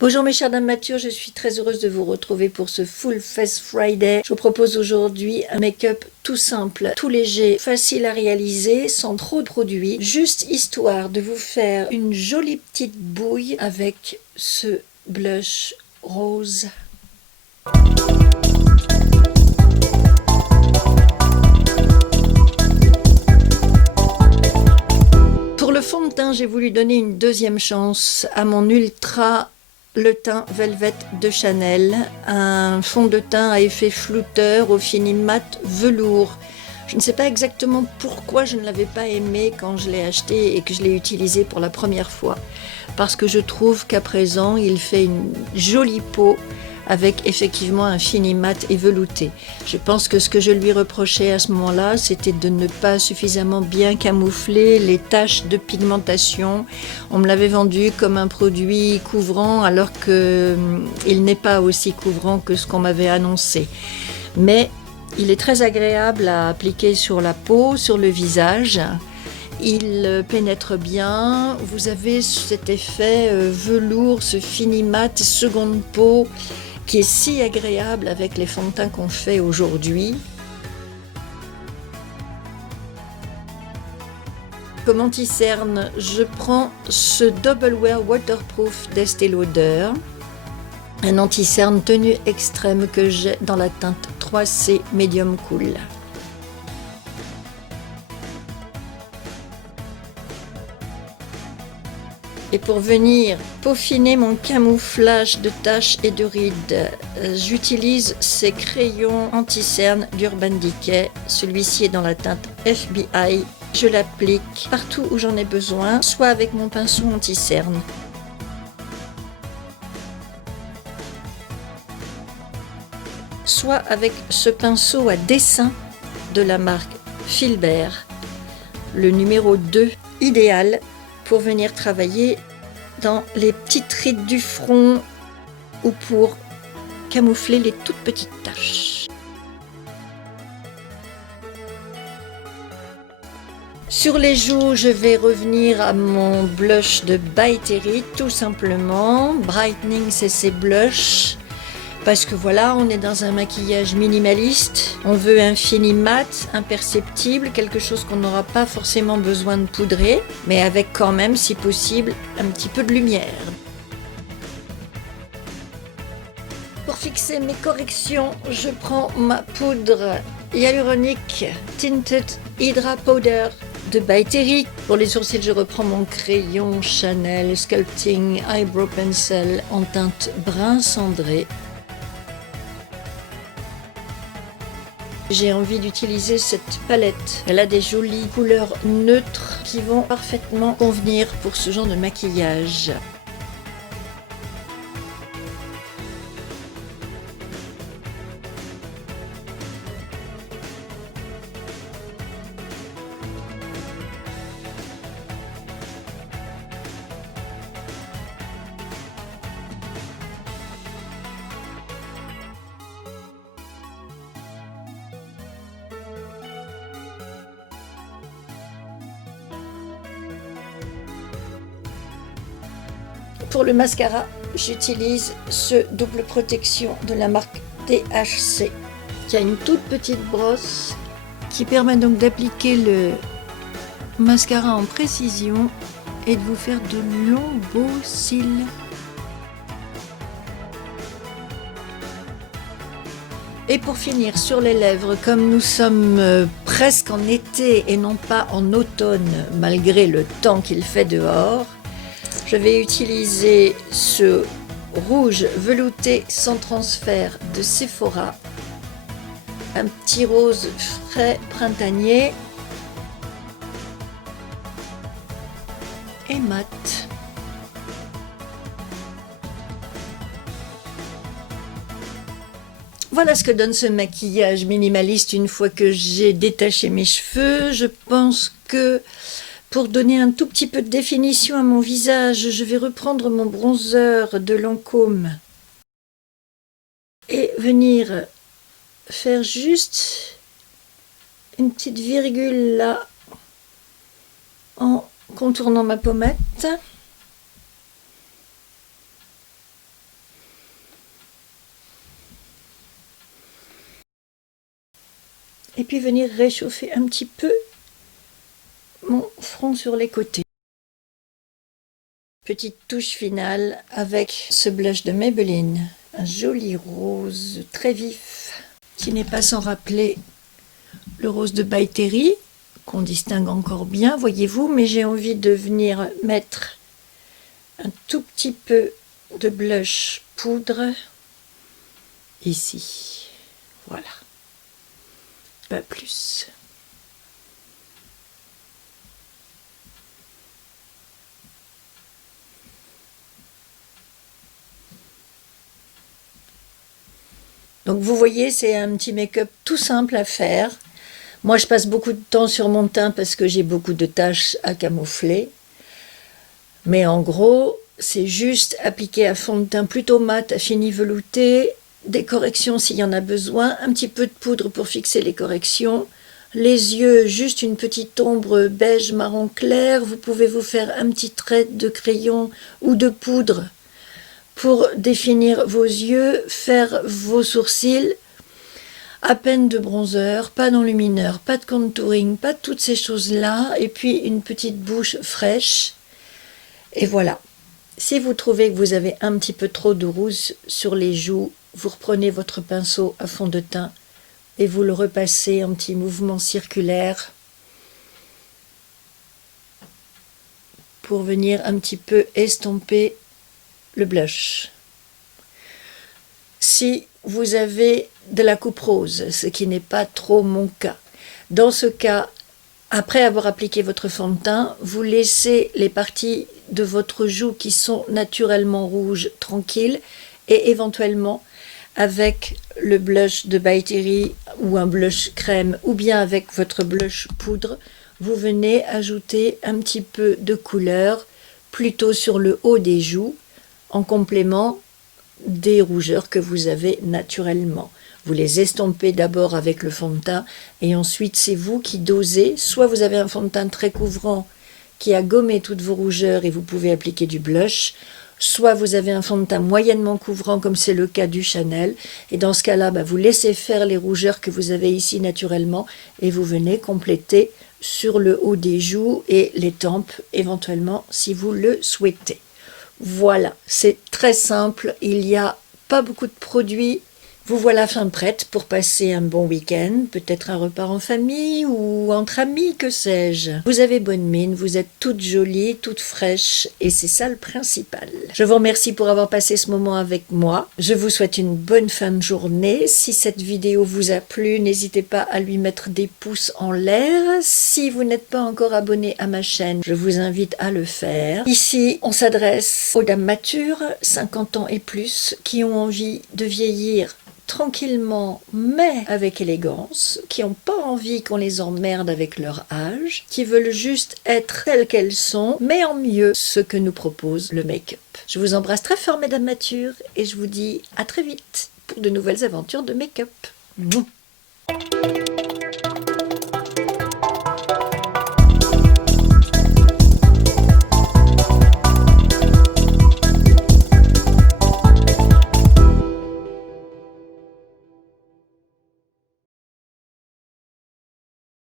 Bonjour mes chères dames matures, je suis très heureuse de vous retrouver pour ce Full Face Friday. Je vous propose aujourd'hui un make-up tout simple, tout léger, facile à réaliser, sans trop de produits, juste histoire de vous faire une jolie petite bouille avec ce blush rose. Pour le fond de teint, j'ai voulu donner une deuxième chance à mon Ultra Le Teint Velvet de Chanel, un fond de teint à effet flouteur au fini mat velours. Je ne sais pas exactement pourquoi je ne l'avais pas aimé quand je l'ai acheté et que je l'ai utilisé pour la première fois. Parce que je trouve qu'à présent, il fait une jolie peau avec effectivement un fini mat et velouté. Je pense que ce que je lui reprochais à ce moment-là, c'était de ne pas suffisamment bien camoufler les taches de pigmentation. On me l'avait vendu comme un produit couvrant alors qu'il n'est pas aussi couvrant que ce qu'on m'avait annoncé. Mais il est très agréable à appliquer sur la peau, sur le visage. Il pénètre bien, vous avez cet effet velours, ce fini mat, seconde peau, qui est si agréable avec les fonds de teint qu'on fait aujourd'hui. Comme anti-cerne, je prends ce Double Wear Waterproof d'Estée Lauder, un anti-cerne tenue extrême que j'ai dans la teinte 3C Medium Cool. Et pour venir peaufiner mon camouflage de taches et de rides, j'utilise ces crayons anti-cerne d'Urban Decay. Celui-ci est dans la teinte FBI. Je l'applique partout où j'en ai besoin, soit avec mon pinceau anti-cerne. Soit avec ce pinceau à dessin de la marque Filbert, le numéro 2, idéal pour venir travailler dans les petites rides du front ou pour camoufler les toutes petites taches. Sur les joues, je vais revenir à mon blush de By Terry, tout simplement. Brightening CC Blush. Parce que voilà, on est dans un maquillage minimaliste, on veut un fini mat, imperceptible, quelque chose qu'on n'aura pas forcément besoin de poudrer, mais avec quand même, si possible, un petit peu de lumière. Pour fixer mes corrections, je prends ma poudre hyaluronique Tinted Hydra Powder de By Terry. Pour les sourcils, je reprends mon crayon Chanel Sculpting Eyebrow Pencil en teinte brun cendré. J'ai envie d'utiliser cette palette. Elle a des jolies couleurs neutres qui vont parfaitement convenir pour ce genre de maquillage. Pour le mascara, j'utilise ce double protection de la marque THC, qui a une toute petite brosse qui permet donc d'appliquer le mascara en précision et de vous faire de longs beaux cils. Et pour finir sur les lèvres, comme nous sommes presque en été et non pas en automne, malgré le temps qu'il fait dehors, je vais utiliser ce rouge velouté sans transfert de Sephora, un petit rose frais printanier et mat. Voilà ce que donne ce maquillage minimaliste une fois que j'ai détaché mes cheveux. Je pense que pour donner un tout petit peu de définition à mon visage, je vais reprendre mon bronzer de Lancôme et venir faire juste une petite virgule là en contournant ma pommette. et puis venir réchauffer un petit peu mon front sur les côtés. Petite touche finale avec ce blush de Maybelline, un joli rose très vif qui n'est pas sans rappeler le rose de By Terry qu'on distingue encore bien, voyez-vous, mais j'ai envie de venir mettre un tout petit peu de blush poudre ici, voilà, pas plus. Donc vous voyez, c'est un petit make-up tout simple à faire. Moi, je passe beaucoup de temps sur mon teint parce que j'ai beaucoup de taches à camoufler. Mais en gros, c'est juste appliquer un fond de teint plutôt mat, à fini velouté, des corrections s'il y en a besoin, un petit peu de poudre pour fixer les corrections, les yeux, juste une petite ombre beige marron clair. Vous pouvez vous faire un petit trait de crayon ou de poudre pour définir vos yeux, faire vos sourcils. À peine de bronzer, pas d'enlumineur, pas de contouring, pas de toutes ces choses-là, et puis une petite bouche fraîche. Et voilà. Si vous trouvez que vous avez un petit peu trop de rouge sur les joues, vous reprenez votre pinceau à fond de teint et vous le repassez en petit mouvement circulaire pour venir un petit peu estomper le blush. Si vous avez de la coupe rose, ce qui n'est pas trop mon cas, dans ce cas, après avoir appliqué votre fond de teint, vous laissez les parties de votre joue qui sont naturellement rouges tranquilles et éventuellement avec le blush de By Terry ou un blush crème ou bien avec votre blush poudre, vous venez ajouter un petit peu de couleur plutôt sur le haut des joues en complément des rougeurs que vous avez naturellement. Vous les estompez d'abord avec le fond de teint et ensuite c'est vous qui dosez. Soit vous avez un fond de teint très couvrant qui a gommé toutes vos rougeurs et vous pouvez appliquer du blush, soit vous avez un fond de teint moyennement couvrant comme c'est le cas du Chanel et dans ce cas-là, vous laissez faire les rougeurs que vous avez ici naturellement et vous venez compléter sur le haut des joues et les tempes éventuellement si vous le souhaitez. Voilà, c'est très simple, il n'y a pas beaucoup de produits. Vous voilà fin prête pour passer un bon week-end, peut-être un repas en famille ou entre amis, que sais-je. Vous avez bonne mine, vous êtes toute jolie, toute fraîche et c'est ça le principal. Je vous remercie pour avoir passé ce moment avec moi. Je vous souhaite une bonne fin de journée. Si cette vidéo vous a plu, n'hésitez pas à lui mettre des pouces en l'air. Si vous n'êtes pas encore abonné à ma chaîne, je vous invite à le faire. Ici, on s'adresse aux dames matures, 50 ans et plus, qui ont envie de vieillir tranquillement mais avec élégance, qui n'ont pas envie qu'on les emmerde avec leur âge, qui veulent juste être telles qu'elles sont, mais en mieux, ce que nous propose le make-up. Je vous embrasse très fort, mesdames matures, et je vous dis à très vite pour de nouvelles aventures de make-up.